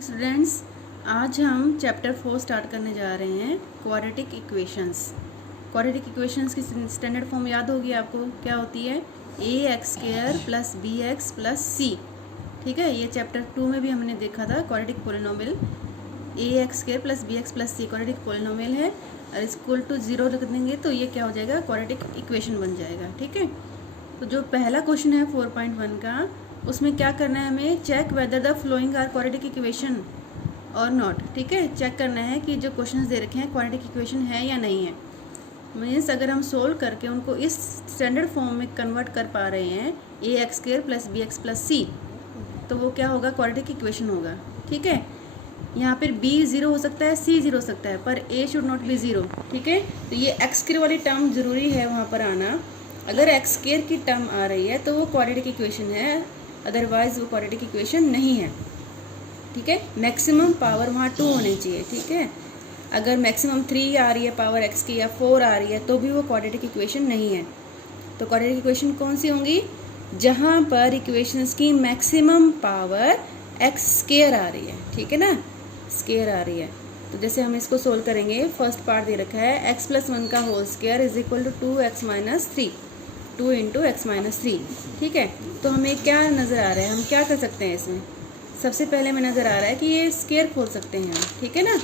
Morning students. आज हम chapter 4 start करने जा रहे हैं क्वाड्रेटिक इक्वेशंस। क्वाड्रेटिक इक्वेशंस की स्टैंडर्ड फॉर्म याद होगी आपको, क्या होती है? A x square plus b x plus c. ठीक है, ये चैप्टर 2 में भी हमने देखा था। Quadratic polynomial a x square plus b x plus c quadratic polynomial है और इक्वल टू 0 रख देंगे तो ये क्या हो जाएगा? क्वाड्रेटिक इक्वेशन बन जाएगा। ठीक है, तो जो पहला क्वेश्चन है 4.1 का, उसमें क्या करना है हमें? Check whether the flowing are quadratic equation और नॉट। ठीक है, चेक करना है कि जो क्वेश्चंस दे रखे हैं क्वाड्रेटिक इक्वेशन है या नहीं है। मीन्स अगर हम सोल्व करके उनको इस स्टैंडर्ड फॉर्म में कन्वर्ट कर पा रहे हैं a x square plus b x plus c, तो वो क्या होगा? क्वाड्रेटिक इक्वेशन होगा। ठीक है, यहाँ पर बी 0 हो सकता है, सी 0 हो सकता है, पर ए शुड नॉट बी 0। ठीक है, तो ये एक्स स्क्वायर वाली टर्म जरूरी है वहाँ पर आना। अगर एक्स स्क्वायर की टर्म आ रही है तो वो क्वाड्रेटिक इक्वेशन है, अदरवाइज वो क्वाड्रेटिक इक्वेशन नहीं है। ठीक है, मैक्सिमम पावर वहाँ 2 होनी चाहिए। ठीक है, अगर मैक्सिमम 3 आ रही है पावर एक्स की या 4 आ रही है तो भी वो क्वाड्रेटिक इक्वेशन नहीं है। तो क्वाड्रेटिक इक्वेशन कौन सी होंगी? जहाँ पर इक्वेशंस की मैक्सिमम पावर एक्स स्क्वायर आ रही है। ठीक है ना, स्क्वायर आ रही है। तो जैसे हम इसको सोल्व करेंगे, फर्स्ट पार्ट दे रखा है x + 1 का whole square is equal to 2x - 3, 2 × x - 3। ठीक है, तो हमें क्या नज़र आ रहा है? हम क्या कर सकते हैं इसमें? सबसे पहले हमें नज़र आ रहा है कि ये स्क्वायर खोल सकते हैं हम। ठीक है ना,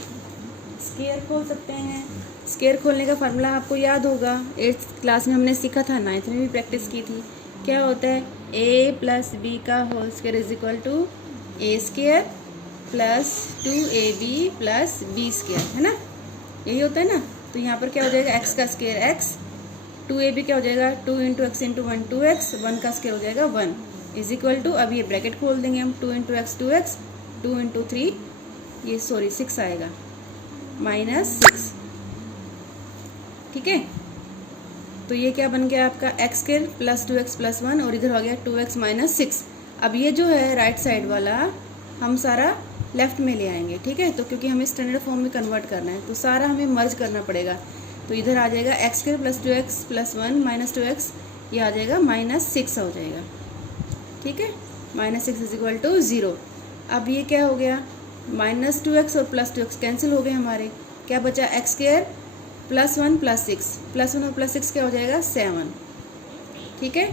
स्क्वायर खोल सकते हैं। स्क्वायर खोलने का फार्मूला आपको याद होगा, 8th क्लास में हमने सीखा था, 9th में भी प्रैक्टिस की थी। क्या होता है? a + b का whole square is equal to a² plus 2ab plus b square, है ना? यही होता है ना। तो यहाँ पर क्या हो जाएगा? x का स्क्वायर x, 2ab क्या हो जाएगा? 2 × x × 1 2x, 1 का स्क्वायर हो जाएगा 1 इज इक्वल टू, अब ये ब्रैकेट खोल देंगे हम, 2 × x 2x, 2 × 3 ये 6 आएगा -6। ठीक है, तो ये क्या बन गया आपका? x² प्लस 2x प्लस 1 और इधर हो गया 2x - 6। अब ये जो है राइट साइड वाला हम सारा लेफ्ट में ले आएंगे। ठीक है, तो क्योंकि हमें स्टैंडर्ड फॉर्म में कन्वर्ट करना है तो सारा हमें मर्ज करना पड़ेगा। तो इधर आ जाएगा x² plus 2x plus 1 minus 2x, ये आ जाएगा -6 हो जाएगा। ठीक है, -6 इज इक्वल टू 0। अब ये क्या हो गया? -2x और प्लस 2x कैंसिल हो गए हमारे, क्या बचा? x² प्लस 1 प्लस 6, प्लस 1 और प्लस 6 क्या हो जाएगा? 7। ठीक है,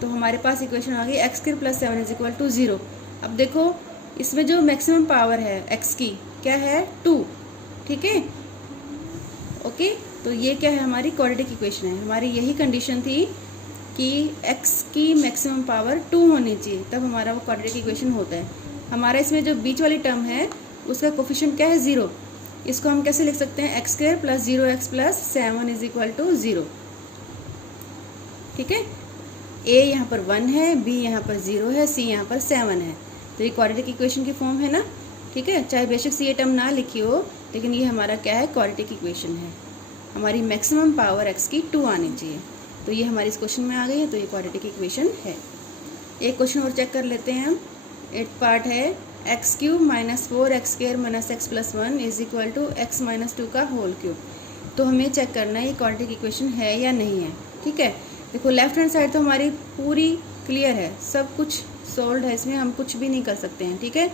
तो हमारे पास इक्वेशन आ गई x² plus 7 is equal to 0। अब देखो इसमें जो मैक्सिमम पावर है x की क्या है? 2। ठीक है, ओके, तो ये क्या है? हमारी क्वाड्रेटिक इक्वेशन है। हमारी यही कंडीशन थी कि x की मैक्सिमम पावर 2 होनी चाहिए, तब हमारा वो क्वाड्रेटिक इक्वेशन होता है। हमारा इसमें जो बीच वाली टर्म है उसका कोफिशिएंट क्या है? 0। इसको हम कैसे लिख सकते हैं? x² plus 0x plus 7 is equal to 0। ठीक है, a यहाँ पर 1 है, b यहाँ पर 0 है, c यहाँ पर 7 है, तो ये क्वाड्रेटिक इक्वेशन की फॉर्म है ना। ठीक है, चाहे बेशक से ये टर्म ना लिखी हो, लेकिन ये हमारा क्या है? क्वाड्रेटिक इक्वेशन है। हमारी मैक्सिमम पावर x की 2 आनी चाहिए, तो ये हमारी इस क्वेश्चन में आ गई है, तो ये क्वाड्रेटिक इक्वेशन है। एक क्वेश्चन और चेक कर लेते हैं हम। 8th पार्ट है x³ - 4x² - x plus 1 is equal to x - 2 का होल क्यूब। तो हमें चेक करना है ये क्वाड्रेटिक इक्वेशन है या नहीं है। ठीक है, देखो लेफ्ट हैंड साइड तो हमारी पूरी क्लियर है, सब कुछ सोल्ड है, इसमें हम कुछ भी नहीं कर सकते हैं। ठीक है,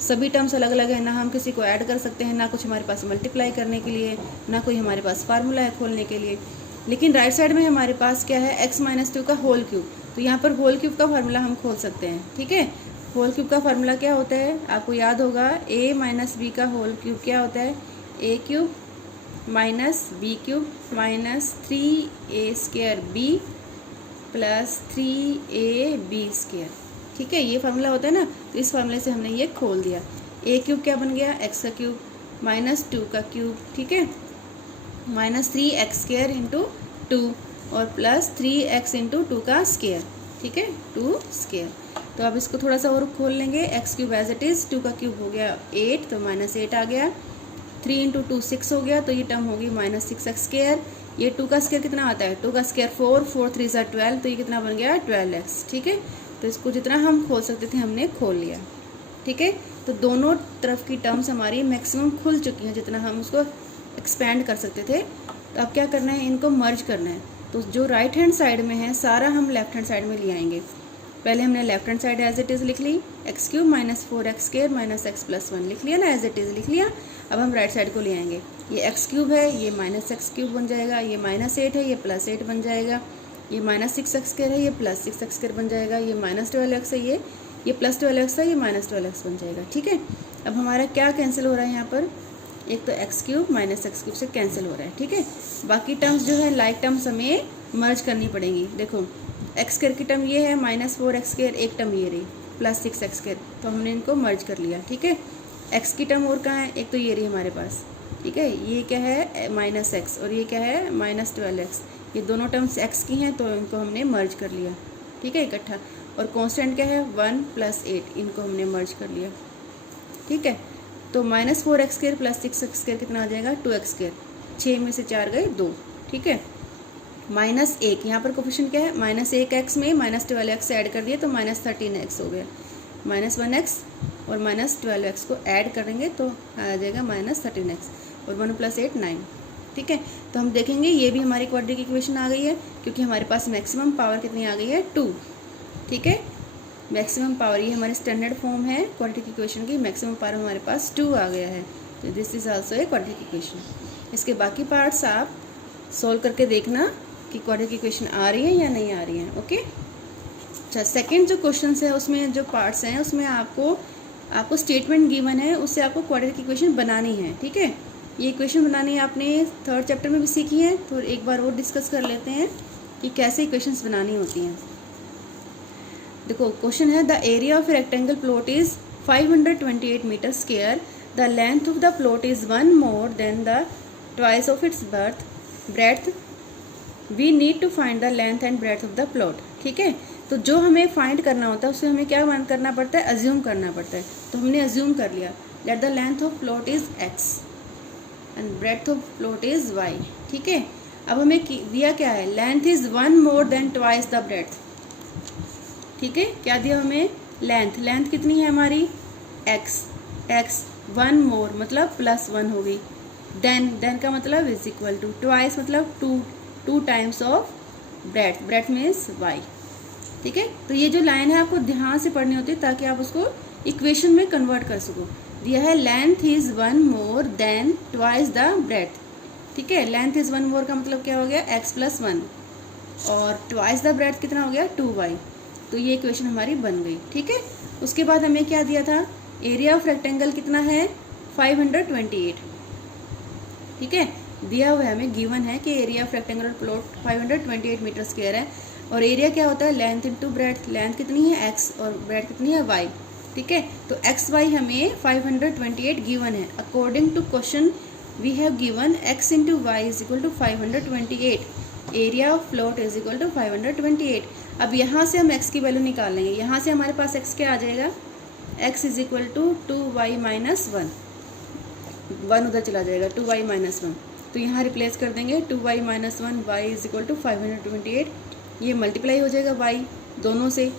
सभी टर्म्स अलग अलग है, ना हम किसी को ऐड कर सकते हैं, ना कुछ हमारे पास मल्टीप्लाई करने के लिए, ना कोई हमारे पास फार्मूला है खोलने के लिए। लेकिन राइट साइड में हमारे पास क्या है? x - 2 का होल क्यूब, तो यहाँ पर होल क्यूब का फार्मूला हम खोल सकते हैं। ठीक है, होल क्यूब का फार्मूला क्या होता है? आपको याद होगा, a - b का होल क्यूब क्या होता है? a³ - b³ - 3a² plus 3ab²। ठीक है, ये फार्मूला होता है ना, तो इस फार्मूले से हमने ये खोल दिया। a³ क्या बन गया? x³ - 2 का क्यूब। ठीक है, -3x² × 2 और प्लस 3x × 2 का स्क्वायर। ठीक है, 2 स्क्वायर। तो अब इसको थोड़ा सा और खोल लेंगे। x³ एज इट इज़, 2 का क्यूब हो गया 8, तो -8 आ गया, 3 × 2 6 हो गया, तो ये टर्म होगी -6x²। ये 2 का स्क्वायर कितना आता है? 2 का स्क्वायर 4, 4 3 = 12, तो ये कितना बन गया? 12x। ठीक है, तो इसको जितना हम खोल सकते थे हमने खोल लिया। ठीक है, तो दोनों तरफ की टर्म्स हमारी मैक्सिमम खुल चुकी हैं, जितना हम उसको एक्सपेंड कर सकते थे। तो अब क्या करना है? इनको मर्ज करना है। तो जो राइट हैंड साइड में है सारा हम लेफ्ट हैंड साइड में ले आएंगे। पहले हमने left hand side as it is लिख ली, x cube minus 4x square minus x plus 1 लिख लिया ना, एज इट इज़ लिख लिया। अब हम राइट साइड को ले आएंगे, ये एक्स क्यूब है, ये माइनस एक्स क्यूब बन जाएगा, ये माइनस 8 है, ये प्लस 8 बन जाएगा, ये माइनस 6x स्क्वायर है, ये प्लस 6x स्क्वायर बन जाएगा, ये माइनस 12x है, ये प्लस 12x है, ये माइनस 12x बन जाएगा। ठीक है, अब हमारा क्या कैंसिल हो रहा है यहाँ पर, एक तो x cube minus x cube से कैंसिल हो रहा है। ठीक है, बाकी टर्म्स जो है लाइक टर्म्स हमें मर्ज करनी पड़ेंगी। देखो एक्स स्क्वायर की टर्म ये है माइनस 4x स्क्वायर, एक टर्म ये रही प्लस 6x स्क्वायर, तो हमने इनको मर्ज कर लिया। ठीक है, एक्स की टर्म और कहाँ है, एक तो ये रही हमारे पास। ठीक है, ये क्या है माइनस एक्स और ये क्या है माइनस 12x, ये दोनों टर्म्स एक्स की हैं तो इनको हमने मर्ज कर लिया। ठीक है, इकट्ठा। और कांस्टेंट क्या है 1 प्लस 8, इनको हमने मर्ज कर लिया। ठीक है, तो minus 4x square plus 6x square कितना आ जाएगा 2x स्क्वायर, 6 में से 4 गए 2। ठीक है, माइनस 1 यहाँ पर कोफिशिएंट क्या है माइनस 1x में माइनस 12x ऐड कर दिए तो माइनस 13x हो गया, माइनस 1x और माइनस 12x को ऐड करेंगे तो आ जाएगा माइनस 13x और 1 प्लस 8 9। ठीक है, तो हम देखेंगे ये भी हमारी क्वाड्रेटिक इक्वेशन आ गई है, क्योंकि हमारे पास मैक्सिमम पावर कितनी आ गई है 2। ठीक है, मैक्सिमम पावर ये हमारी स्टैंडर्ड फॉर्म है क्वाड्रेटिक इक्वेशन की, मैक्सिमम पावर हमारे पास 2 आ गया है, तो this is also a quadratic equation. इसके बाकी पार्ट्स आप सोल्व करके देखना कि क्वाड्रेटिक इक्वेशन आ रही है या नहीं आ रही है। ओके, अच्छा सेकंड जो क्वेश्चन है उसमें जो पार्ट्स हैं उसमें आपको स्टेटमेंट गिवन है, उससे आपको क्वाड्रेटिक इक्वेशन बनानी है। ठीक है, ये इक्वेशन बनानी आपने 3rd चैप्टर में भी सीखी है, तो एक बार और डिस्कस कर लेते हैं कि कैसे इक्वेशंस बनानी होती हैं। देखो क्वेश्चन है, the area of rectangle plot is 528 metre square, the length of the plot is 1 more than the twice of its breadth, we need to find the length and breadth of the plot. ठीक है, तो जो हमें find करना होता है उससे हमें क्या करना पड़ता है, अज्यूम करना पड़ता है। तो हमने अज्यूम कर लिया let the length of plot is x and breadth of plot is y। ठीक है, अब हमें दिया क्या है, length is 1 more then twice the breadth. ठीक है, क्या दिया हमें, लेंथ कितनी है हमारी x 1 मोर मतलब प्लस 1 हो गई, देन का मतलब इज इक्वल टू, ट्वाइस मतलब 2 times of breadth means y। ठीक है, तो ये जो लाइन है आपको ध्यान से पढ़नी होती है ताकि आप उसको इक्वेशन में कन्वर्ट कर सको। दिया है length is 1 more then twice the breadth. ठीक है, लेंथ इज 1 मोर का मतलब क्या हो गया x प्लस 1 और ट्वाइस द ब्रेड्थ कितना हो गया 2y, तो ये इक्वेशन हमारी बन गई। ठीक है, उसके बाद हमें क्या दिया था, एरिया ऑफ रेक्टेंगल कितना है 528। ठीक है, दिया हुआ है हमें गिवन है कि area of rectangular plot 528 metre square है, और एरिया क्या होता है लेंथ इनटू ब्रेड्थ, लेंथ कितनी है x और ब्रेड्थ कितनी है y। ठीक है, तो एक्स वाई हमें 528 गिवन है। According to question we have given x into y is equal to 528, area of plot is equal to 528। अब यहाँ से हम x की वैल्यू निकाल लेंगे, यहाँ से हमारे पास x क्या आ जाएगा, x is equal to 2y minus 1 उधर चला जाएगा 2y माइनस 1, तो यहाँ रिप्लेस कर देंगे 2y minus 1, y is equal to 528, ये मल्टीप्लाई हो जाएगा y दोनों से,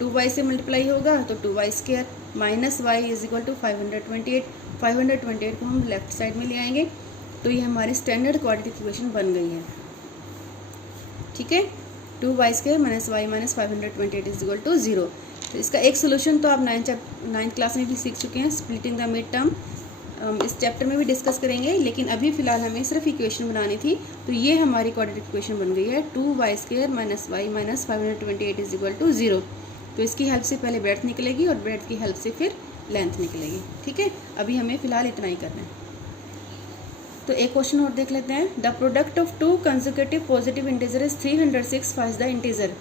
2y से मल्टीप्लाई होगा तो 2y square minus y is equal to 528 को हम लेफ्ट साइड में ले आएंगे, तो ये हमारी स्टैंडर्ड क्वाड्रेटिक इक्वेशन बन गई है। ठीक है, 2y square minus y minus 528 is equal to 0। तो इसका एक सोल्यूशन तो आप 9th क्लास में भी सीख चुके हैं, स्प्लिटिंग द मिड टर्म, इस चैप्टर में भी डिस्कस करेंगे, लेकिन अभी फिलहाल हमें सिर्फ इक्वेशन बनानी थी। तो ये हमारी क्वाड्रेटिक इक्वेशन बन गई है 2y square minus y minus 528 is equal to 0। तो इसकी हेल्प से पहले ब्रेड्थ निकलेगी और ब्रेड्थ की हेल्प से फिर लेंथ निकलेगी। ठीक है, अभी हमें फिलहाल इतना ही करना है। तो एक क्वेश्चन और देख लेते हैं, the product of 2 consecutive positive integer is 306, find the integer.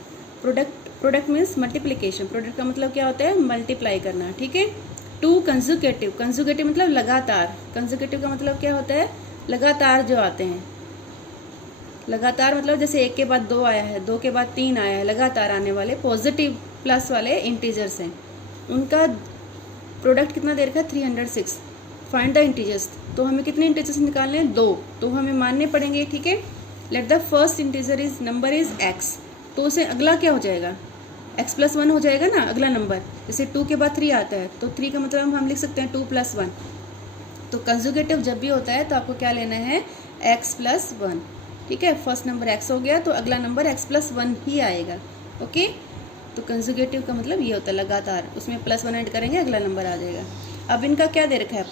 Product means multiplication, product का मतलब क्या होता है, मल्टीप्लाई करना। ठीक है, 2 कंसेक्यूटिव मतलब लगातार, कंसेक्यूटिव का मतलब क्या होता है, लगातार जो आते हैं, लगातार मतलब जैसे 1 के बाद 2 आया है, 2 के बाद 3 आया है, लगातार आने वाले पॉजिटिव प्लस वाले इंटीजर्स हैं, उनका प्रोडक्ट कितना दे रखा है 306। फाइंड द इंटीजर्स, तो हमें कितने इंटीजर्स निकालने हैं, 2, तो हमें मानने पड़ेंगे। ठीक है, let the first integer is number is x, तो उसे अगला क्या हो जाएगा, x प्लस 1 हो जाएगा ना अगला नंबर। जैसे 2 के बाद 3 आता है तो 3 का मतलब हम लिख सकते हैं 2 प्लस 1। तो कंजुगेटिव जब भी होता है तो आपको क्या लेना है, x प्लस 1। ठीक है, फर्स्ट नंबर x हो गया तो अगला नंबर x प्लस 1 ही आएगा। ओके, तो कंजुगेटिव का मतलब ये होता है लगातार, उसमें प्लस वन ऐड करेंगे अगला नंबर आ जाएगा। अब इनका क्या दे रखा है,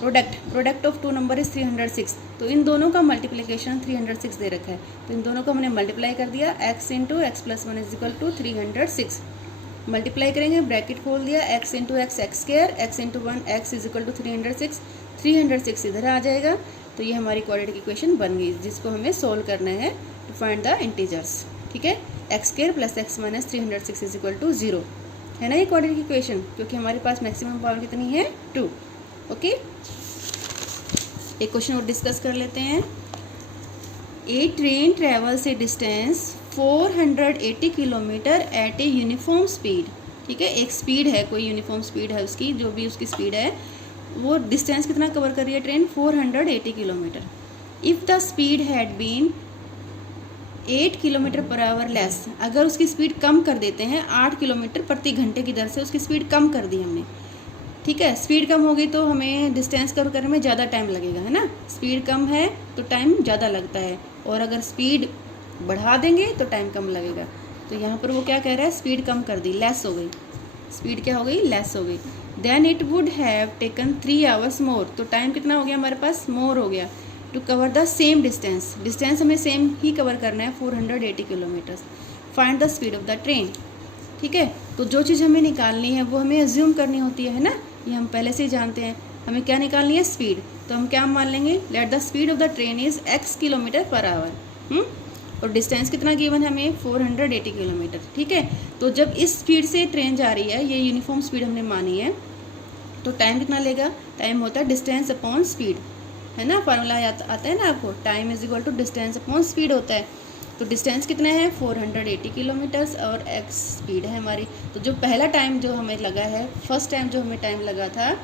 product of two number is 306, तो इन दोनों का मल्टीप्लिकेशन 306 दे रखा है, तो इन दोनों को हमने मल्टीप्लाई कर दिया, x into x plus one is equal to 306, multiply करेंगे, ब्रैकेट खोल दिया, x into x x square, x into one x is equal to 306 इधर आ जाएगा। तो ये हमारी क्वाड्रेटिक इक्वेशन बन गई, जिसको हमें सोल्व करना है टू फाइंड द इंटीजर्स। ठीक है, x square plus x minus 306 is equal to 0 है ना ये क्वाड्रेटिक इक्वेशन, क्योंकि हमारे पास मैक्सिमम पावर कितनी है 2। ओके, एक क्वेश्चन और डिस्कस कर लेते हैं। A train travels a distance 480 kilometre at a uniform speed. ठीक है, एक स्पीड है, कोई यूनिफॉर्म स्पीड है उसकी, जो भी उसकी स्पीड है, वो डिस्टेंस कितना कवर कर रही है train, 480 kilometre. If the speed had been 8 kilometre per hour less, अगर उसकी स्पीड कम कर देते हैं, 8 किलोमीटर प्रति घंटे की दर से उसकी स्पीड कम कर दी हमने। ठीक है, स्पीड कम हो गई तो हमें डिस्टेंस कवर करने में ज़्यादा टाइम लगेगा, है ना, स्पीड कम है तो टाइम ज़्यादा लगता है, और अगर स्पीड बढ़ा देंगे तो टाइम कम लगेगा। तो यहाँ पर वो क्या कह रहा है, स्पीड कम कर दी, लेस हो गई, स्पीड क्या हो गई, लेस हो गई। Then it would have taken 3 hours more, तो टाइम कितना हो गया हमारे पास, मोर हो गया, to cover the same distance, distance हमें सेम ही कवर करना है 480 kilometres. Find the speed of the train. ठीक है, तो जो चीज़ हमें निकालनी है वो हमें अज्यूम करनी होती है ना, ये हम पहले से ही जानते हैं। हमें क्या निकालनी है, स्पीड, तो हम क्या मान लेंगे, let the speed of the train is x kilometre per our, और डिस्टेंस कितना गिवन है हमें, 480 किलोमीटर। ठीक है, तो जब इस स्पीड से ट्रेन जा रही है, ये यूनिफॉर्म स्पीड हमने मानी है, तो टाइम कितना लेगा, टाइम होता है डिस्टेंस अपॉन स्पीड, है ना, फार्मूला आता है ना आपको, time is equal to distance upon speed होता है। तो डिस्टेंस कितने हैं, 480 किलोमीटर्स, और x स्पीड है हमारी। तो जो पहला टाइम जो हमें लगा है, फर्स्ट टाइम जो हमें टाइम लगा था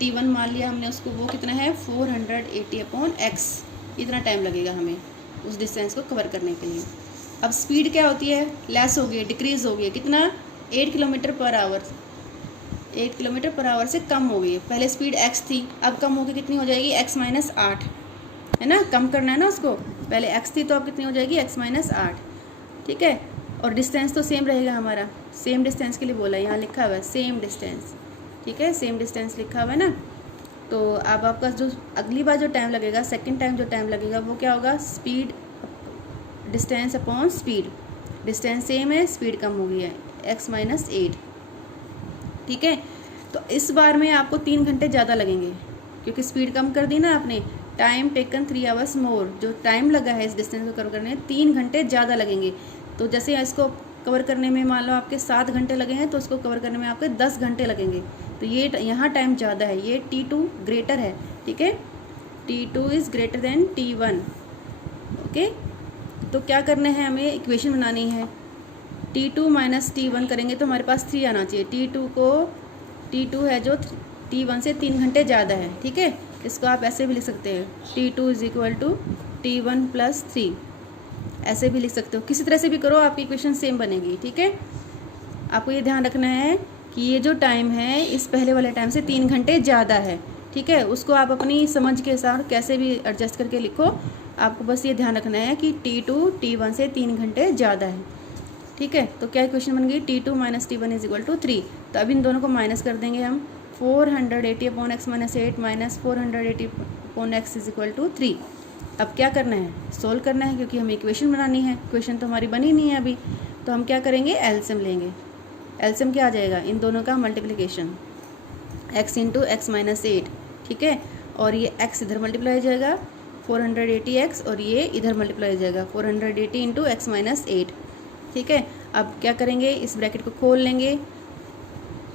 t1 मान लिया हमने उसको, वो कितना है 480 अपॉन x, इतना टाइम लगेगा हमें उस डिस्टेंस को कवर करने के लिए। अब स्पीड क्या होती है, लेस हो गई, डिक्रीज हो गई, कितना, 8 kilometre per our, 8 kilometre per our से कम हो गई है। पहले स्पीड x थी, अब कम हो गई, कितनी हो जाएगी, x माइनस 8, है ना, कम करना है ना उसको, पहले x थी तो अब कितनी हो जाएगी, x माइनस 8। ठीक है, और डिस्टेंस तो सेम रहेगा हमारा, सेम डिस्टेंस के लिए बोला है, यहाँ लिखा हुआ है सेम डिस्टेंस। ठीक है, सेम डिस्टेंस लिखा हुआ है ना। तो अब आपका जो अगली बार जो टाइम लगेगा, सेकंड टाइम जो टाइम लगेगा वो क्या होगा, speed distance upon speed, distance same है, स्पीड कम हो गई है, x माइनस 8। ठीक है, तो इस बार में आपको 3 घंटे ज़्यादा लगेंगे, क्योंकि स्पीड कम कर दी ना आपने। टाइम टेकन 3 आवर्स मोर, जो टाइम लगा है इस डिस्टेंस को कवर करने में 3 घंटे ज़्यादा लगेंगे। तो जैसे इसको कवर करने में मान लो आपके 7 घंटे लगे हैं, तो उसको कवर करने में आपके 10 घंटे लगेंगे। तो ये यहाँ टाइम ज़्यादा है, ये T2 ग्रेटर है। ठीक है, T2 is greater than T1। Okay, तो क्या करना है, हमें इक्वेशन बनानी है, T2 माइनस T1 करेंगे तो हमारे पास 3 आना चाहिए। T2 है जो T1 से 3 घंटे ज़्यादा है। ठीक है, इसको आप ऐसे भी लिख सकते हैं, T2 is equal to T1 plus 3, ऐसे भी लिख सकते हो, किसी तरह से भी करो, आपकी इक्वेशन सेम बनेगी। ठीक है, आपको ये ध्यान रखना है कि ये जो टाइम है इस पहले वाले टाइम से 3 घंटे ज़्यादा है। ठीक है, उसको आप अपनी समझ के साथ कैसे भी एडजस्ट करके लिखो, आपको बस ये ध्यान रखना है कि T2 T1 से 3 घंटे ज़्यादा है। ठीक है, तो क्या इक्वेशन बन गई, T2 minus T1 is equal to 3। तो अब इन दोनों को माइनस कर देंगे हम, 480 upon x minus 8 minus 480 upon x is equal to 3। अब क्या करना है, सोल्व करना है, क्योंकि हमें इक्वेशन बनानी है, इक्वेशन तो हमारी बनी नहीं है अभी। तो हम क्या करेंगे, एलसीएम लेंगे। एलसीएम क्या आ जाएगा, इन दोनों का multiplication, x into x minus 8। ठीक है, और ये x इधर मल्टीप्लाई हो जाएगा 480x, और ये इधर मल्टीप्लाई हो जाएगा 480 इंटू एक्स माइनस 8। ठीक है, अब क्या करेंगे, इस ब्रैकेट को खोल लेंगे,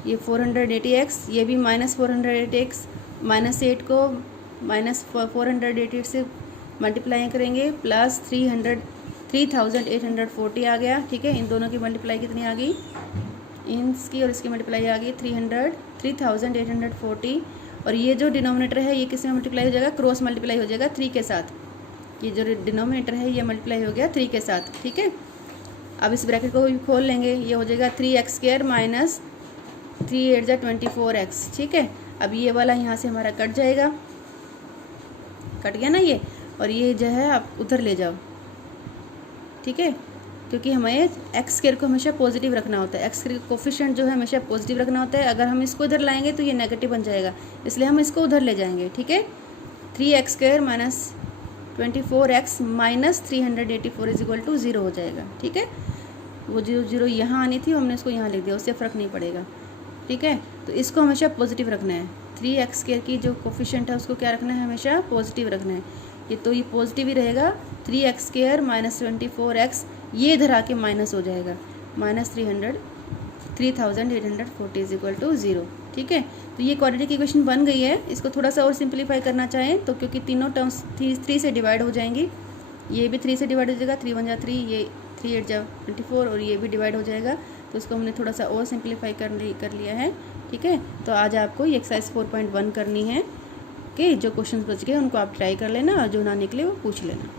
ये 480x, ये भी माइनस 480x, माइनस 8 को माइनस 480 से मल्टीप्लाई करेंगे, प्लस 3840 आ गया। ठीक है, इन दोनों की मल्टीप्लाई कितनी आ गई, इसकी और इसकी मल्टीप्लाई आ गई 3840, और ये जो डिनोमिनेटर है ये किस में मल्टीप्लाई हो जाएगा, क्रॉस मल्टीप्लाई हो जाएगा 3 के साथ। ये जो डिनोमिनेटर है ये मल्टीप्लाई हो गया 3 के साथ। ठीक है, अब इस ब्रैकेट को भी खोल लेंगे, ये हो जाएगा 3x² माइनस 3 8 जा 24x। ठीक है, अब ये वाला यहाँ से हमारा कट जाएगा, कट गया ना ये, और ये जो है आप उधर ले जाओ। ठीक है, क्योंकि हमें एक्स स्क्वायर को हमेशा पॉजिटिव रखना होता है, एक्स स्क्वायर का कोफिशिएंट जो है हमेशा पॉजिटिव रखना होता है। अगर हम इसको इधर लाएंगे तो ये नेगेटिव बन जाएगा, इसलिए हम इसको उधर ले जाएंगे। ठीक है, 3x² minus 24x minus 384 is equal to 0 हो जाएगा। ठीक है, वो 0 यहाँ आनी थी, हमने उसको यहाँ लिख दिया, उससे फ़र्क नहीं पड़ेगा। ठीक है, तो इसको हमेशा पॉजिटिव रखना है। 3x² की जो कोफिशिएंट है उसको क्या रखना है, हमेशा पॉजिटिव रखना है। ये तो ये पॉजिटिव ही रहेगा, 3x² माइनस 24x ये इधर आके माइनस हो जाएगा, माइनस 3840 इज इक्वल टू 0। ठीक है, तो ये क्वाड्रेटिक इक्वेशन बन गई है। इसको थोड़ा सा और सिंप्लीफाई करना चाहें तो क्योंकि तीनों टर्म्स 3 से डिवाइड हो जाएंगी, ये भी 3 से डिवाइड हो जाएगा, 3 1 जा 3, ये 3 8 जा 24 और ये भी डिवाइड हो जाएगा। तो इसको हमने थोड़ा सा और सिंप्लीफाई कर लिया है। ठीक है, तो आज आपको ये एक्सरसाइज 4.1 करनी है कि जो क्वेश्चन बच गए उनको आप ट्राई कर लेना और जो ना निकले वो पूछ लेना।